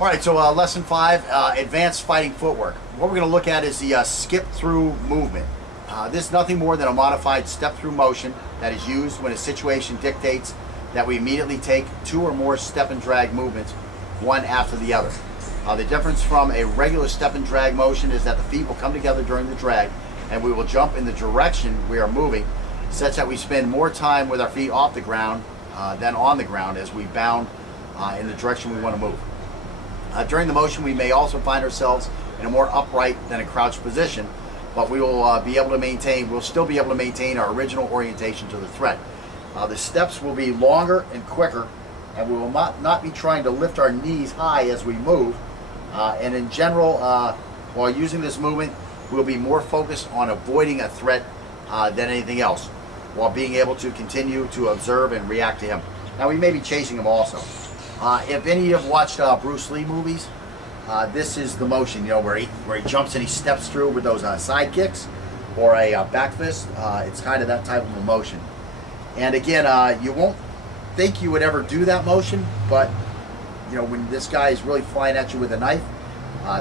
All right, so lesson 5, advanced fighting footwork. What we're going to look at is the skip through movement. This is nothing more than a modified step through motion that is used when a situation dictates that we immediately take 2 or more step and drag movements, one after the other. The difference from a regular step and drag motion is that the feet will come together during the drag and we will jump in the direction we are moving, such that we spend more time with our feet off the ground than on the ground as we bound in the direction we want to move. During the motion, we may also find ourselves in a more upright than a crouched position, but we will be able to maintain, we'll still be able to maintain our original orientation to the threat. The steps will be longer and quicker, and we will not be trying to lift our knees high as we move. And in general, while using this movement, we'll be more focused on avoiding a threat than anything else, while being able to continue to observe and react to him. Now, we may be chasing him also. If any of you have watched Bruce Lee movies, this is the motion, you know, where he jumps and he steps through with those side kicks or a back fist. It's kind of that type of a motion. And again, you won't think you would ever do that motion, but you know, when this guy is really flying at you with a knife,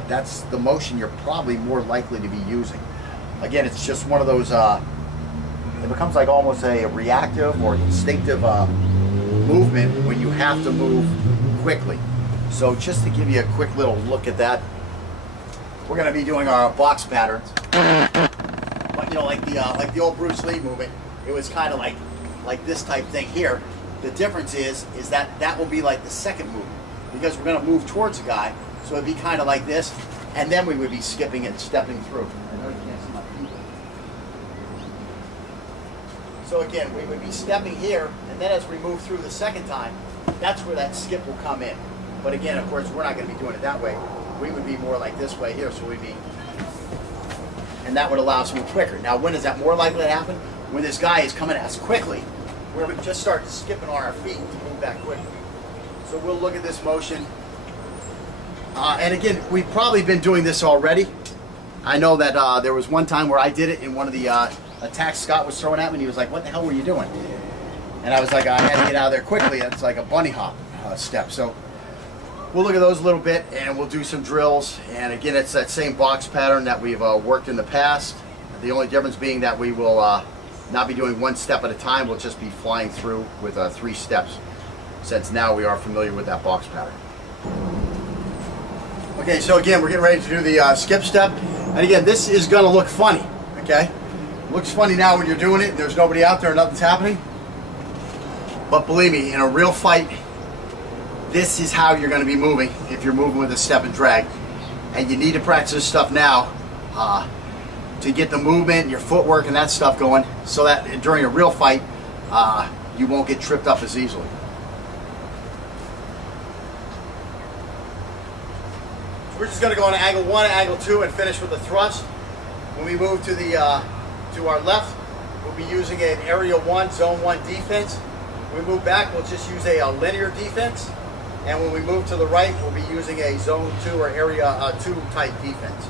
that's the motion you're probably more likely to be using. Again, it's just one of those, it becomes like almost a reactive or instinctive movement when you have to move quickly. So just to give you a quick little look at that, we're going to be doing our box patterns. But you know, like the old Bruce Lee movement, it was kind of like this type thing here. The difference is that that will be like the second movement, because we're going to move towards the guy, so it'd be kind of like this, and then we would be skipping and stepping through. I know you can't see my feet. So again, we would be stepping here, and then as we move through the second time, that's where that skip will come in. But again, of course, we're not going to be doing it that way. We would be more like this way here, so we'd be, and that would allow us to move quicker. Now, when is that more likely to happen? When this guy is coming at us quickly, where we just start skipping on our feet to move back quickly. So we'll look at this motion. And again, we've probably been doing this already. I know that there was one time where I did it in one of the attacks Scott was throwing at me, and he was like, "What the hell were you doing?" And I was like, "I had to get out of there quickly." It's like a bunny hop step. So we'll look at those a little bit, and we'll do some drills. And again, it's that same box pattern that we've worked in the past. The only difference being that we will not be doing one step at a time. We'll just be flying through with 3 steps, since now we are familiar with that box pattern. Okay, so again, we're getting ready to do the skip step. And again, this is going to look funny, okay? It looks funny now when you're doing it, there's nobody out there, nothing's happening. But believe me, in a real fight, this is how you're going to be moving if you're moving with a step and drag. And you need to practice this stuff now to get the movement and your footwork and that stuff going, so that during a real fight, you won't get tripped up as easily. We're just going to go on angle 1 and angle 2 and finish with a thrust. When we move to the to our left, we'll be using an area 1, zone 1 defense. When we move back, we'll just use a linear defense. And when we move to the right, we'll be using a zone 2 or area 2 type defense.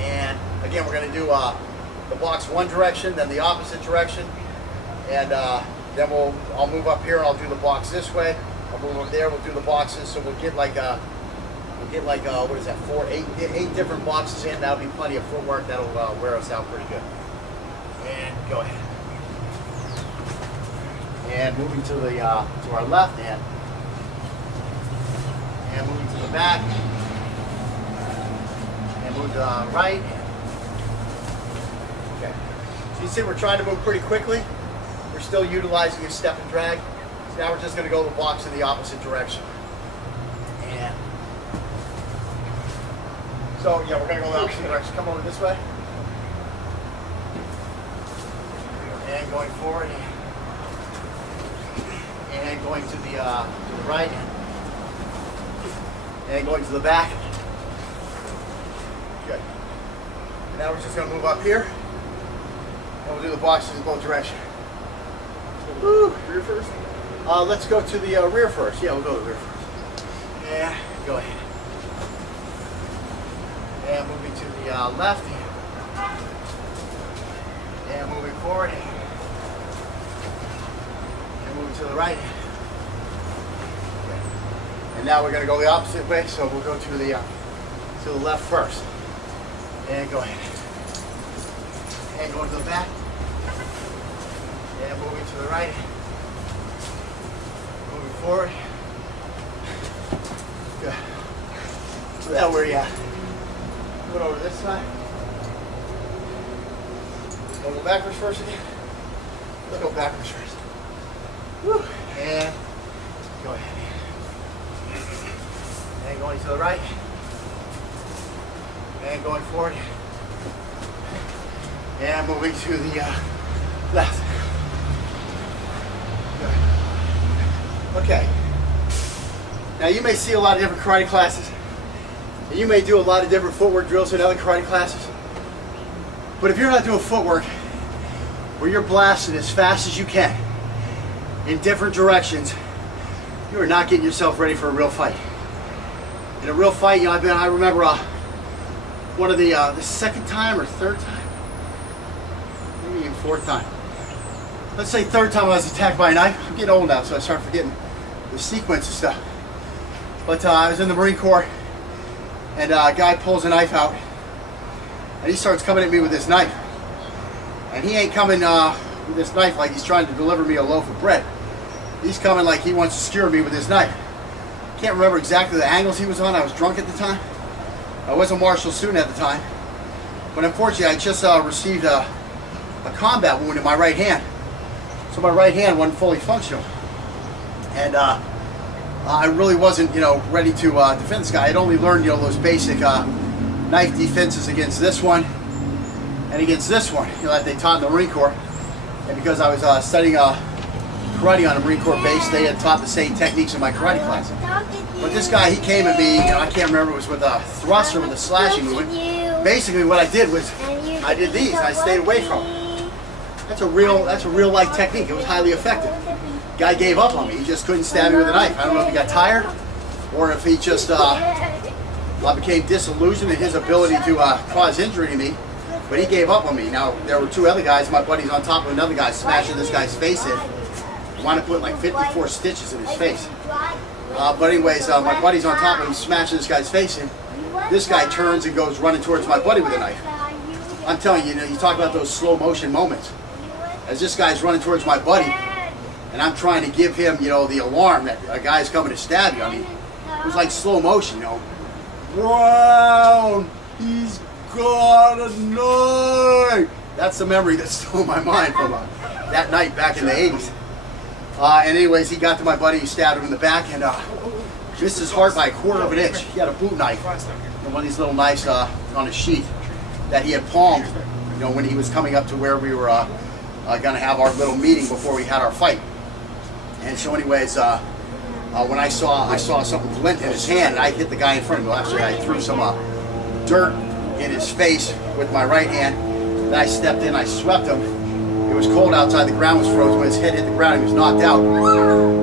And again, we're going to do the box one direction, then the opposite direction, and then I'll move up here and I'll do the box this way. I'll move over there, we'll do the boxes, so we'll get like what is that, 8 different boxes in. That'll be plenty of footwork. That'll wear us out pretty good. And go ahead. And moving to the to our left hand, and moving to the back, and move to the right. Okay. So you see, we're trying to move pretty quickly. We're still utilizing a step and drag. So now we're just going to go the box in the opposite direction. And so yeah, we're going to go the opposite direction. Come over this way. And going forward. And going to the right. And going to the back. Good. And now we're just going to move up here. And we'll do the boxes in both directions. Woo. Rear first? Let's go to the rear first. Yeah, we'll go to the rear first. Yeah, go ahead. And moving to the left. And moving forward. And moving to the right. Okay. And now we're going to go the opposite way, so we'll go to the left first. And go ahead. And go to the back. And moving to the right. Moving forward. Good. So now where are you at? Go over this side. Go backwards first again. Let's go backwards first. Woo. And go ahead. And going to the right. And going forward. And moving to the left. Good. Okay. Now you may see a lot of different karate classes. And you may do a lot of different footwork drills in other karate classes. But if you're not doing footwork, where you're blasting as fast as you can in different directions, you are not getting yourself ready for a real fight. In a real fight, you know, I remember one of the second time or third time, maybe even fourth time. Let's say third time I was attacked by a knife. I'm getting old now, so I start forgetting the sequence of stuff. But I was in the Marine Corps, and a guy pulls a knife out, and he starts coming at me with this knife. And he ain't coming with this knife like he's trying to deliver me a loaf of bread. He's coming like he wants to skewer me with his knife. Can't remember exactly the angles he was on. I was drunk at the time. I was a martial student at the time. But unfortunately, I just received a combat wound in my right hand. So my right hand wasn't fully functional. And I really wasn't, ready to defend this guy. I'd only learned, those basic knife defenses against this one and against this one, that they taught in the Marine Corps. And because I was studying karate on a Marine Corps base, they had taught the same techniques in my karate class. But this guy, he came at me, I can't remember if it was with a thrust or with a slashing movement. Basically what I did was, I did these, I stayed away from him. That's a real life technique. It was highly effective. Guy gave up on me. He just couldn't stab me with a knife. I don't know if he got tired or if he just became disillusioned in his ability to cause injury to me. But he gave up on me. Now, there were two other guys. My buddy's on top of another guy, smashing this guy's face in. He wanted to put like 54 stitches in his face. But anyways, my buddy's on top of him, smashing this guy's face in. This guy turns and goes running towards my buddy with a knife. I'm telling you, you talk about those slow motion moments. As this guy's running towards my buddy, and I'm trying to give him, the alarm that a guy's coming to stab you. I mean, it was like slow motion, Brown, he's got a knife. That's the memory that's still in my mind from that night back in the 80s. And anyways, he got to my buddy, he stabbed him in the back, and missed his heart by a quarter of an inch. He had a boot knife, one of these little knives on his sheath that he had palmed, when he was coming up to where we were going to have our little meeting before we had our fight. And so anyways, when I saw something glint in his hand, and I hit the guy in front of me. Actually, I threw some dirt in his face with my right hand. Then I stepped in, I swept him. It was cold outside, the ground was frozen. When his head hit the ground, he was knocked out.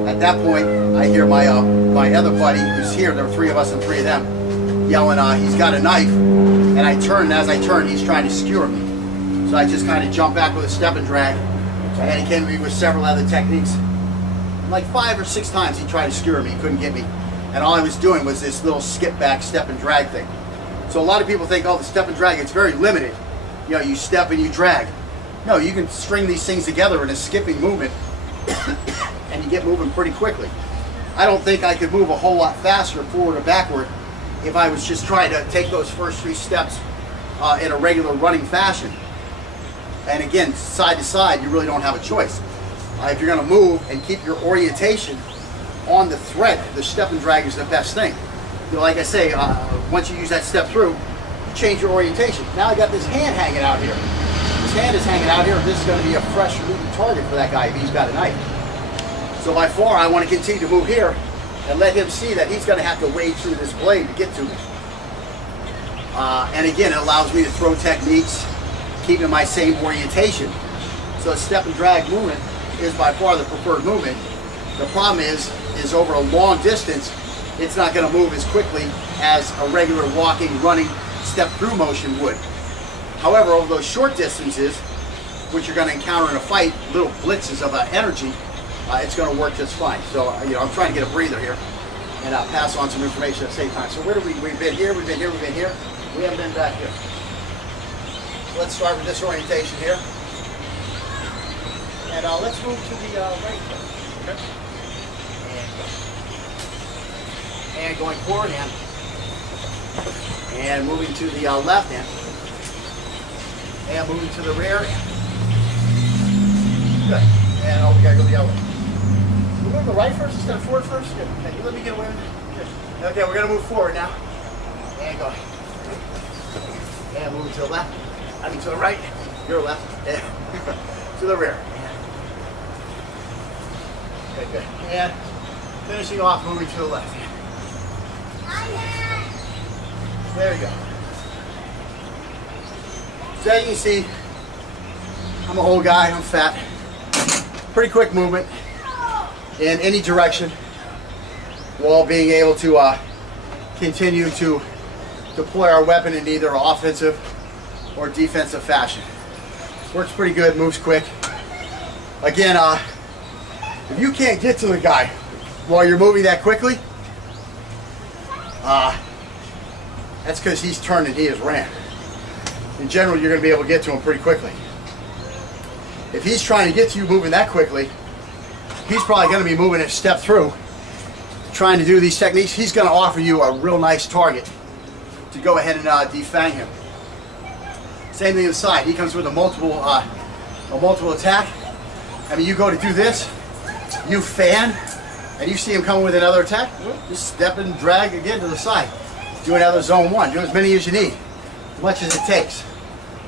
At that point, I hear my other buddy who's here, there were three of us and three of them, yelling, he's got a knife. And I turn, and as I turn, he's trying to skewer me. So I just kind of jumped back with a step and drag. And he came to me with several other techniques. Like 5 or 6 times he tried to skewer me, he couldn't get me. And all I was doing was this little skip back, step and drag thing. So a lot of people think, the step and drag, it's very limited. You step and you drag. No, you can string these things together in a skipping movement and you get moving pretty quickly. I don't think I could move a whole lot faster forward or backward if I was just trying to take those first 3 steps in a regular running fashion. And again, side to side, you really don't have a choice. If you're going to move and keep your orientation on the thread, the step and drag is the best thing. Like I say, once you use that step through, you change your orientation. Now I got this hand hanging out here. This hand is hanging out here. This is going to be a fresh moving target for that guy if he's got a knife. So by far, I want to continue to move here and let him see that he's going to have to wade through this blade to get to me. And again, it allows me to throw techniques, keeping my same orientation. So a step and drag movement is by far the preferred movement. The problem is over a long distance, it's not going to move as quickly as a regular walking, running, step-through motion would. However, over those short distances, which you're going to encounter in a fight, little blitzes of energy, it's going to work just fine. So, I'm trying to get a breather here. and pass on some information at the same time. So where do we've been here, we've been here, we've been here. We haven't been back here. So let's start with this orientation here. And let's move to the right foot. Okay. And going forward hand. And moving to the left hand. And moving to the rear hand. Good. And we gotta go the other way. We're going to go right first instead of forward first? Good. Okay, you let me get away with it? Good. Okay, we're going to move forward now. And go. And moving to the left. I mean to the right. Your left. And to the rear. Okay, good. And finishing off, moving to the left. There you go. So as you can see, I'm a whole guy, I'm fat. Pretty quick movement in any direction while being able to continue to deploy our weapon in either offensive or defensive fashion. Works pretty good, moves quick. Again, if you can't get to the guy while you're moving that quickly, that's because he's turned and he has ran. In general, you're going to be able to get to him pretty quickly. If he's trying to get to you moving that quickly, he's probably going to be moving a step through, trying to do these techniques. He's going to offer you a real nice target to go ahead and defang him. Same thing inside. He comes with a multiple attack. I mean, you go to do this, you fan, and you see him coming with another attack. Just step and drag again to the side. Do another zone one. Do as many as you need, as much as it takes.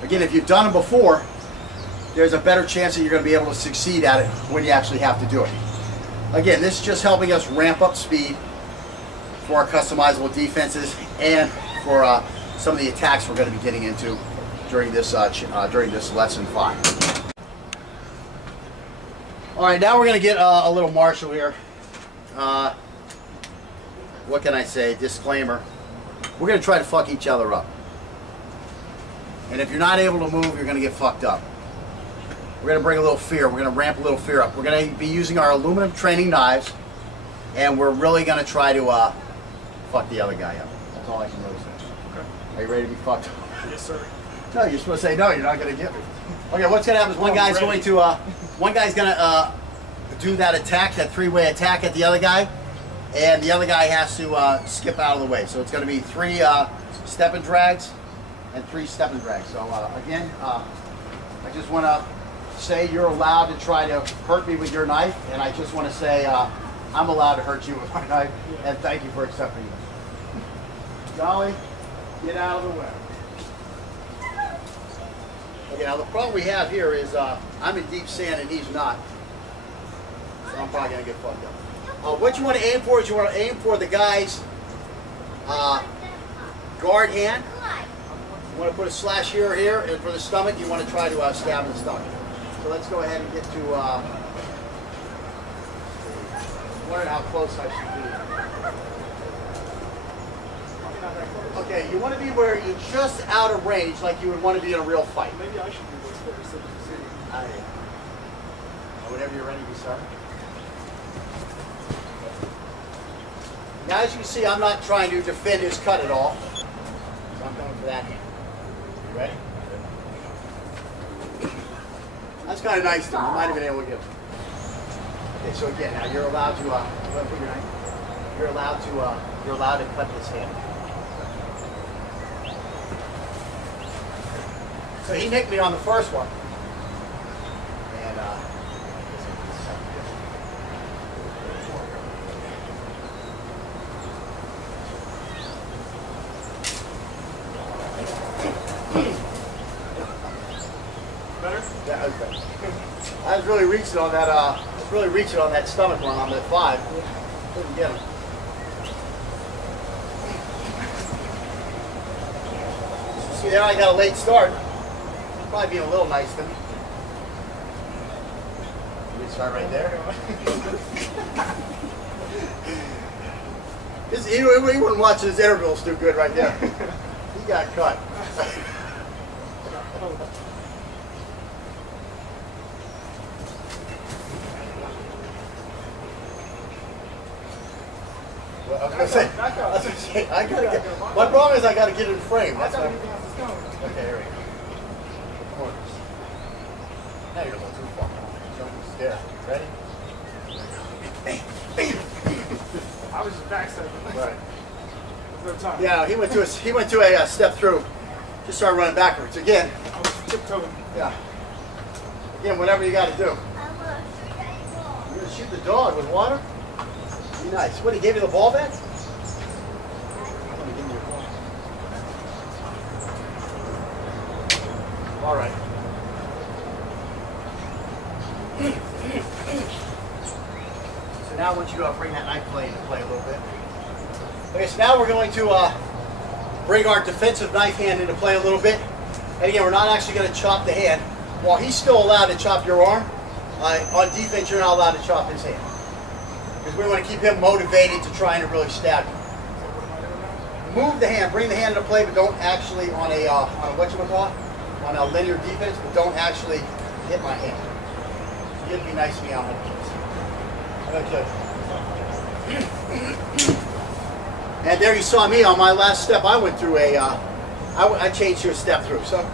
Again, if you've done it before, there's a better chance that you're going to be able to succeed at it when you actually have to do it. Again, this is just helping us ramp up speed for our customizable defenses and for some of the attacks we're going to be getting into during this lesson 5. All right, now we're going to get a little martial here. What can I say? Disclaimer. We're going to try to fuck each other up. And if you're not able to move, you're going to get fucked up. We're going to bring a little fear. We're going to ramp a little fear up. We're going to be using our aluminum training knives, and we're really going to try to fuck the other guy up. That's all I can really say. Okay. Are you ready to be fucked up? Yes, sir. No, you're supposed to say no. You're not going to get me. Okay, what's going to happen is one guy's going to do that attack, that three-way attack at the other guy, and the other guy has to skip out of the way. So it's going to be 3 step and drags and 3 step and drags. So again, I just want to say you're allowed to try to hurt me with your knife, and I just want to say I'm allowed to hurt you with my knife, and thank you for accepting this. Dolly, get out of the way. Okay, now the problem we have here is I'm in deep sand and he's not, so I'm probably going to get fucked up. What you want to aim for is you want to aim for the guy's guard hand. You want to put a slash here or here, and for the stomach, you want to try to stab in the stomach. So let's go ahead and get to, wondering how close I should be. Okay, you want to be where you're just out of range, like you would want to be in a real fight. Maybe I should do this first. Whenever you're ready, you start. Now, as you can see, I'm not trying to defend his cut at all. So I'm going for that hand. You ready? That's kind of nice to him. I might have been able to get him. Okay, so again, now you're allowed to, you're allowed to cut this hand. So he nicked me on the first one. And better? that was better. I was really reaching on that stomach one on the 5. Couldn't get him. See, there I got a late start. Probably being a little nice to me. We start right there. He wouldn't watch his intervals too good right there. He got cut. I was gonna say, I gotta get. My problem is I gotta get it in frame. That's what. Okay, here we go. Corners. Now you're a little too far. Don't stare. Ready? I was just backstepping. Right. There's no time. Yeah, he went to a step through. Just started running backwards again. I was tiptoeing. Yeah. Again, whatever you got to do. You're gonna shoot the dog with water? Be nice. What, he gave you the ball back? I'm gonna give you a ball. All right. So now I want you to bring that knife blade into play a little bit. Okay, so now we're going to bring our defensive knife hand into play a little bit. And again, we're not actually going to chop the hand. While he's still allowed to chop your arm, on defense you're not allowed to chop his hand. Because we want to keep him motivated to trying to really stab you. Move the hand, bring the hand into play, but don't actually on a whatchamacallit, on a linear defense, but don't actually hit my hand. You'd be nice to me on that. Okay. And there you saw me on my last step. I went through I changed to a step through. So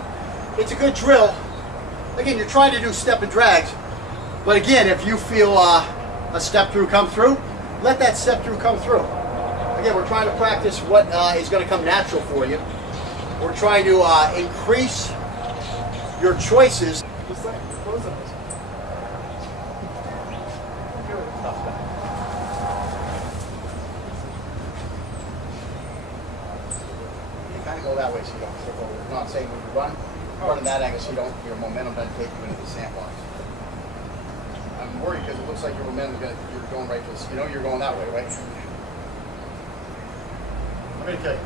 it's a good drill. Again, you're trying to do step and drags, but again, if you feel a step through come through, let that step through come through. Again, we're trying to practice what is going to come natural for you. We're trying to increase your choices. Just like close up. You kind of go that way so you don't trip over. I'm not saying when you run in that angle so you don't, your momentum doesn't take you into the sandbox. I'm worried because it looks like your momentum you're going right for this. You know you're going that way, right? I'm going to tell you.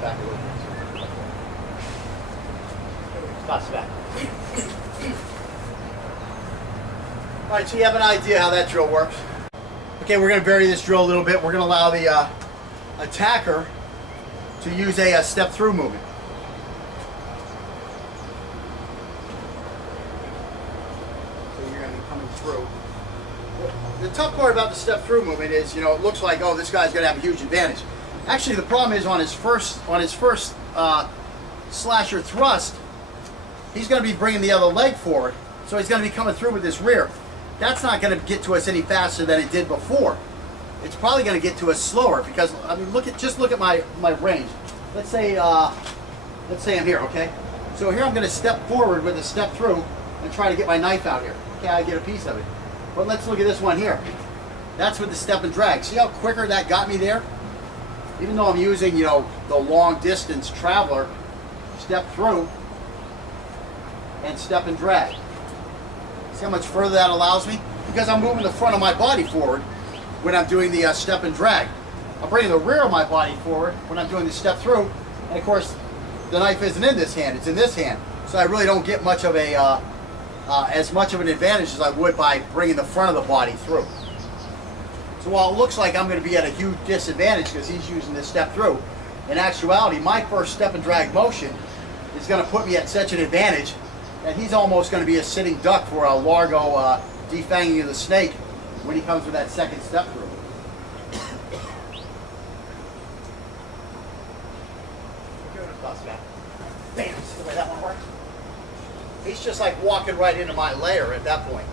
Back a little bit. Toss it back. All right, so you have an idea how that drill works. Okay, we're going to vary this drill a little bit. We're going to allow the attacker to use a step through movement. So you're going to be coming through. The tough part about the step through movement is, you know, it looks like, oh, this guy's going to have a huge advantage. Actually, the problem is on his first slasher thrust, he's going to be bringing the other leg forward, so he's going to be coming through with this rear. That's not going to get to us any faster than it did before. It's probably going to get to us slower because, I mean, just look at my range. Let's say I'm here, okay? So here I'm going to step forward with a step through and try to get my knife out here. Okay, I get a piece of it. But let's look at this one here. That's with the step and drag. See how quicker that got me there? Even though I'm using, you know, the long distance traveler, step through and step and drag. See how much further that allows me? Because I'm moving the front of my body forward when I'm doing the step and drag. I'm bringing the rear of my body forward when I'm doing the step through. And of course, the knife isn't in this hand, it's in this hand. So I really don't get much of a, as much of an advantage as I would by bringing the front of the body through. So while it looks like I'm going to be at a huge disadvantage because he's using this step through, in actuality, my first step and drag motion is going to put me at such an advantage that he's almost going to be a sitting duck for a Largo defanging of the snake when he comes with that second step through. Bam, see the way that one works? He's just like walking right into my layer at that point.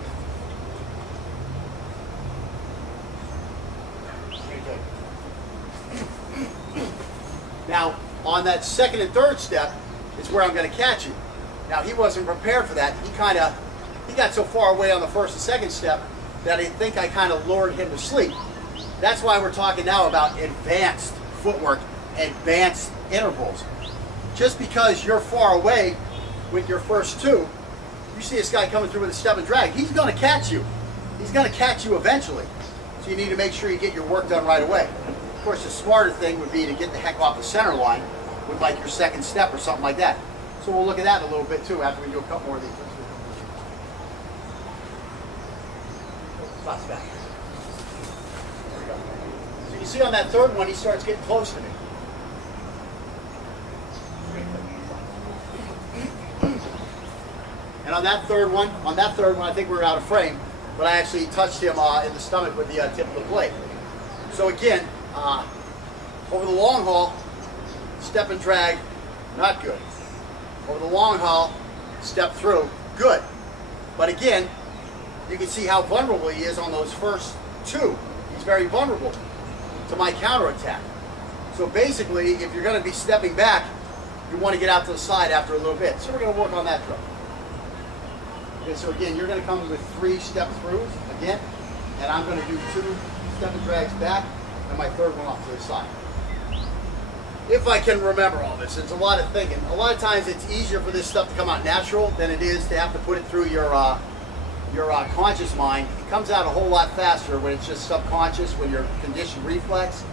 Now, on that second and third step is where I'm going to catch you. Now, he wasn't prepared for that. He got so far away on the first and second step that I think I kind of lured him to sleep. That's why we're talking now about advanced footwork, advanced intervals. Just because you're far away with your first two, you see this guy coming through with a step and drag, he's going to catch you. He's going to catch you eventually. So you need to make sure you get your work done right away. Of course, the smarter thing would be to get the heck off the center line with like your second step or something like that. So we'll look at that in a little bit too after we do a couple more of these. Spots back. There we go. So you see on that third one, he starts getting close to me. And on that third one, I think we were out of frame, but I actually touched him in the stomach with the tip of the blade. So again, over the long haul, step and drag, not good. Over the long haul, step through, good. But again, you can see how vulnerable he is on those first two. He's very vulnerable to my counterattack. So basically, if you're going to be stepping back, you want to get out to the side after a little bit. So we're going to work on that drill. Okay, so again, you're going to come with 3 step throughs again, and I'm going to do 2 step and drags back, and my third one off to the side. If I can remember all this, it's a lot of thinking. A lot of times it's easier for this stuff to come out natural than it is to have to put it through your conscious mind. It comes out a whole lot faster when it's just subconscious, when you're conditioned reflex,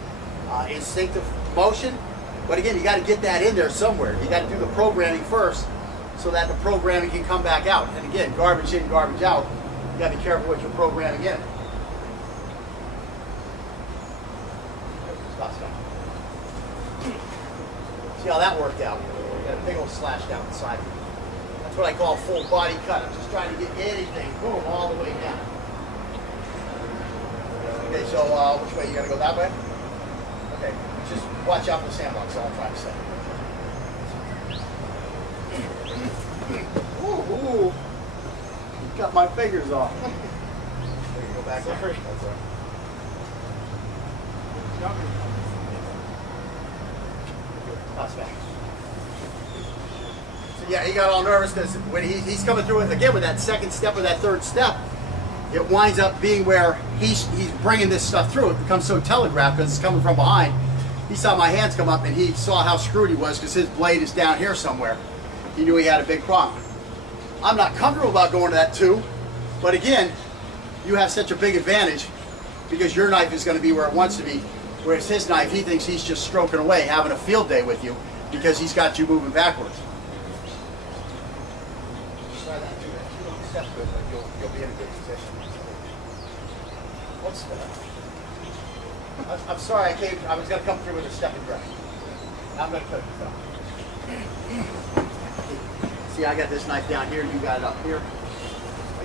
instinctive motion. But again, you got to get that in there somewhere. You got to do the programming first so that the programming can come back out. And again, garbage in, garbage out. You got to be careful what you're programming in. Stop. See how that worked out? Got a big old slash down the side. That's what I call a full body cut. I'm just trying to get anything, boom, all the way down. Okay, so which way? You got to go that way? Okay, just watch out for the sandbox, that's all I'm trying to say. Ooh, you cut my fingers off. There you go back there. That's all right. Toss back. So yeah, he got all nervous because when he's coming through it again with that second step or that third step, it winds up being where he's bringing this stuff through. It becomes so telegraphed because it's coming from behind. He saw my hands come up and he saw how screwed he was because his blade is down here somewhere. He knew he had a big problem. I'm not comfortable about going to that too, but again, you have such a big advantage because your knife is going to be where it wants to be. Whereas his knife, he thinks he's just stroking away, having a field day with you because he's got you moving backwards. Try that too. You don't step good, but you'll be in a good position. What's that? I'm sorry, I was going to come through with a step and drag. I'm going to cut this off. See, I got this knife down here, you got it up here.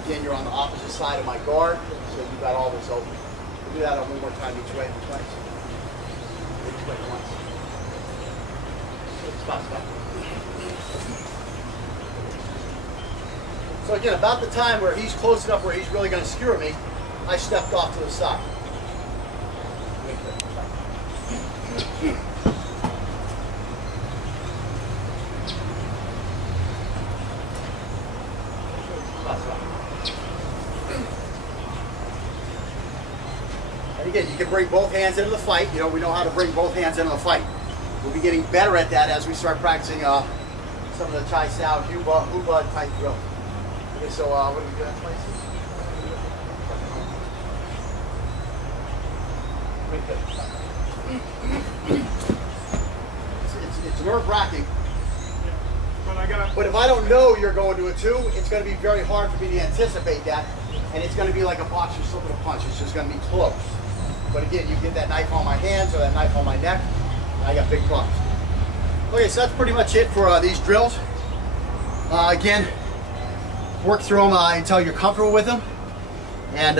Again, you're on the opposite side of my guard, so you got all this open. We'll do that one more time each way. Twice. Each way once. Stop. So again, about the time where he's close enough where he's really going to skewer me, I stepped off to the side. And again, you can bring both hands into the fight. You know, we know how to bring both hands into the fight. We'll be getting better at that as we start practicing some of the Chai Sao, Huba type drill. Okay, so what do we do that twice? It's nerve-wracking. But if I don't know you're going to a 2, it's going to be very hard for me to anticipate that. And it's going to be like a boxer slipping a punch. It's just going to be close. But again, you get that knife on my hands or that knife on my neck, and I got big problems. Okay, so that's pretty much it for these drills. Again, work through them until you're comfortable with them. And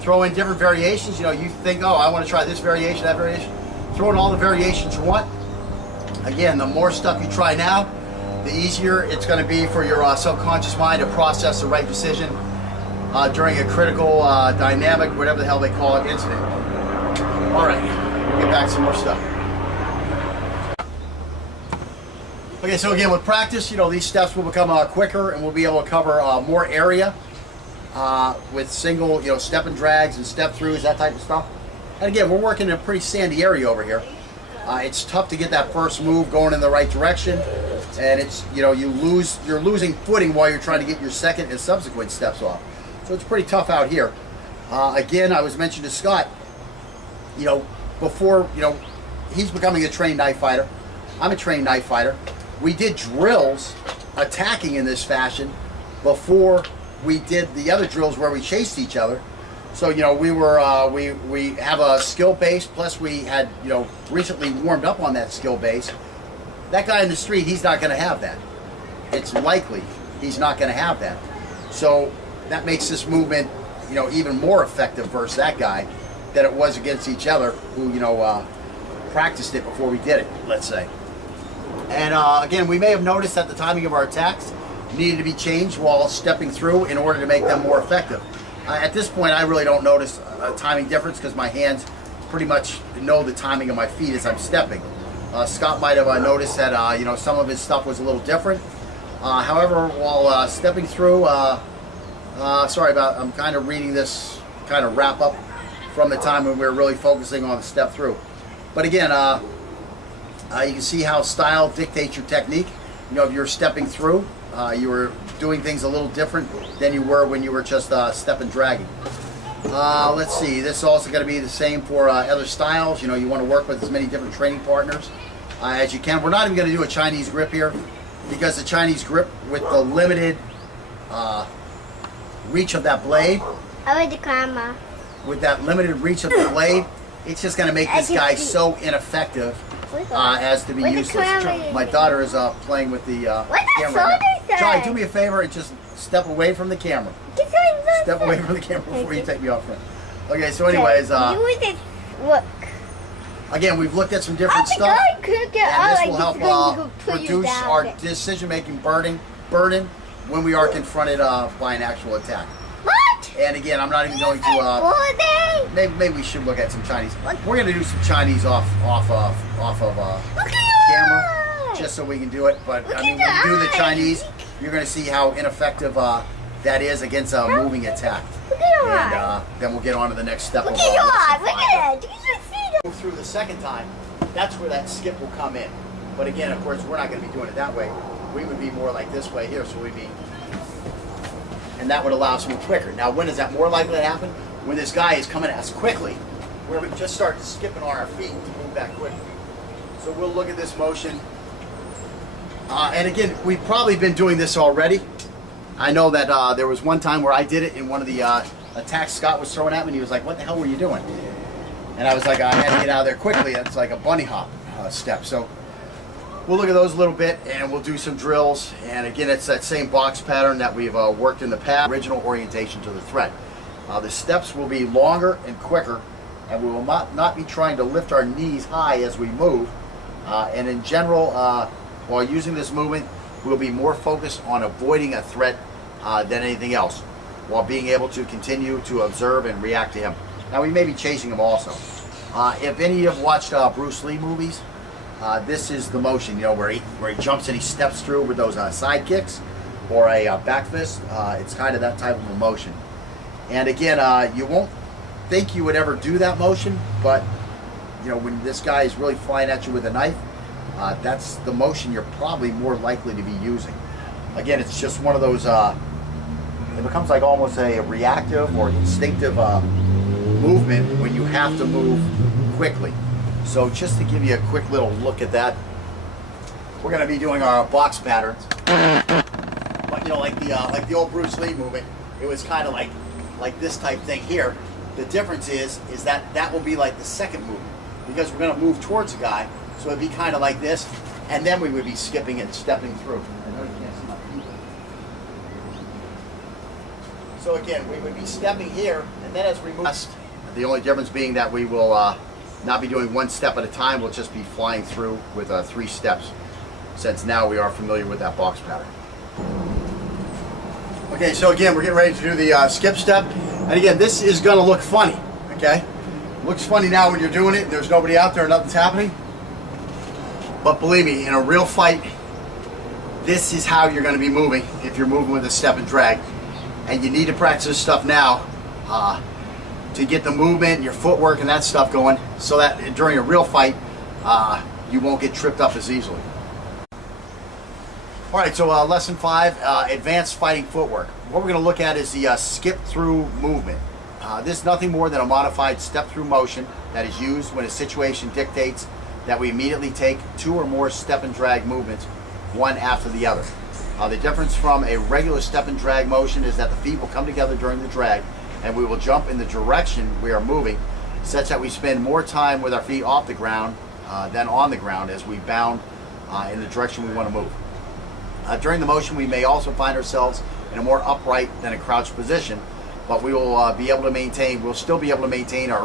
throw in different variations. You know, you think, oh, I want to try this variation, that variation. Throw in all the variations you want. Again, the more stuff you try now, the easier it's going to be for your subconscious mind to process the right decision during a critical, dynamic, whatever the hell they call it, incident. All right, we'll get back to some more stuff. Okay, so again, with practice, you know, these steps will become quicker and we'll be able to cover more area with single, you know, step and drags and step throughs, that type of stuff. And again, we're working in a pretty sandy area over here. It's tough to get that first move going in the right direction, and it's, you know, you're losing footing while you're trying to get your second and subsequent steps off. So it's pretty tough out here. Again, I was mentioning to Scott, you know, before, you know, he's becoming a trained knife fighter. I'm a trained knife fighter. We did drills attacking in this fashion before we did the other drills where we chased each other. So, you know, we were we have a skill base, plus we had, you know, recently warmed up on that skill base. That guy in the street, he's not going to have that. It's likely he's not going to have that. So that makes this movement, you know, even more effective versus that guy than it was against each other who, you know, practiced it before we did it, let's say. And again, we may have noticed that the timing of our attacks needed to be changed while stepping through in order to make them more effective. At this point, I really don't notice a timing difference because my hands pretty much know the timing of my feet as I'm stepping. Scott might have noticed that you know, some of his stuff was a little different. However, while stepping through, I'm kind of reading this kind of wrap up from the time when we were really focusing on the step through. But again, you can see how style dictates your technique. You know, if you're stepping through, you were doing things a little different than you were when you were just step and dragging. Let's see, this is also going to be the same for other styles. You know, you want to work with as many different training partners as you can. We're not even going to do a Chinese grip here because the Chinese grip, with the limited reach of that blade, I like the camera. with that limited reach of the blade, it's just going to make this guy so ineffective as to be useless. My daughter is playing with the camera right now. Johnny, do me a favor and just step away from the camera. Step away from the camera before you take me off front. Okay, so anyways, Look. again, we've looked at some different stuff, and this will help reduce our decision-making burden when we are confronted by an actual attack. What? And again, I'm not even going to. Maybe we should look at some Chinese. We're going to do some Chinese off of camera, just so we can do it. But I mean, when you do the Chinese, you're going to see how ineffective that is against a moving attack. And then we'll get on to the next step. Look at your eye. Look at it. Move through the second time, that's where that skip will come in. But again, of course, we're not going to be doing it that way. We would be more like this way here, so we'd be, and that would allow us to move quicker. Now, when is that more likely to happen? When this guy is coming at us quickly, where we just start skipping on our feet to move that quickly. So we'll look at this motion. And again, we've probably been doing this already. I know that there was one time where I did it in one of the attacks Scott was throwing at me, and he was like, "What the hell were you doing?" And I was like, "I had to get out of there quickly." It's like a bunny hop step. So we'll look at those a little bit, and we'll do some drills. And again, it's that same box pattern that we've worked in the past. Original orientation to the threat. The steps will be longer and quicker, and we will not be trying to lift our knees high as we move. And in general, while using this movement, we'll be more focused on avoiding a threat than anything else, while being able to continue to observe and react to him. Now, we may be chasing him also. If any of you have watched Bruce Lee movies, this is the motion, you know, where he jumps and he steps through with those side kicks or a back fist. It's kind of that type of a motion. And again, you won't think you would ever do that motion, but you know, when this guy is really flying at you with a knife, that's the motion you're probably more likely to be using. Again, it's just one of those, it becomes like almost a reactive or instinctive movement when you have to move quickly. So just to give you a quick little look at that, we're going to be doing our box patterns. But you know, like the old Bruce Lee movement, it was kind of like this type thing here. The difference is that will be like the second movement, because we're going to move towards the guy, so it'd be kind of like this, and then we would be skipping and stepping through. I know you can't see my feet. So again, we would be stepping here, and then as we move, the only difference being that we will not be doing one step at a time. We'll just be flying through with 3 steps, since now we are familiar with that box pattern. Okay, so again, we're getting ready to do the skip step. And again, this is going to look funny, okay? Looks funny now when you're doing it, there's nobody out there, nothing's happening. But believe me, in a real fight, this is how you're going to be moving if you're moving with a step and drag. And you need to practice this stuff now to get the movement and your footwork and that stuff going, so that during a real fight, you won't get tripped up as easily. All right, so lesson 5, advanced fighting footwork. What we're going to look at is the skip through movement. This is nothing more than a modified step through motion that is used when a situation dictates that we immediately take 2 or more step and drag movements, one after the other. The difference from a regular step and drag motion is that the feet will come together during the drag, and we will jump in the direction we are moving, such that we spend more time with our feet off the ground than on the ground as we bound in the direction we want to move. During the motion, we may also find ourselves in a more upright than a crouched position, but we will be able to maintain, we'll still be able to maintain our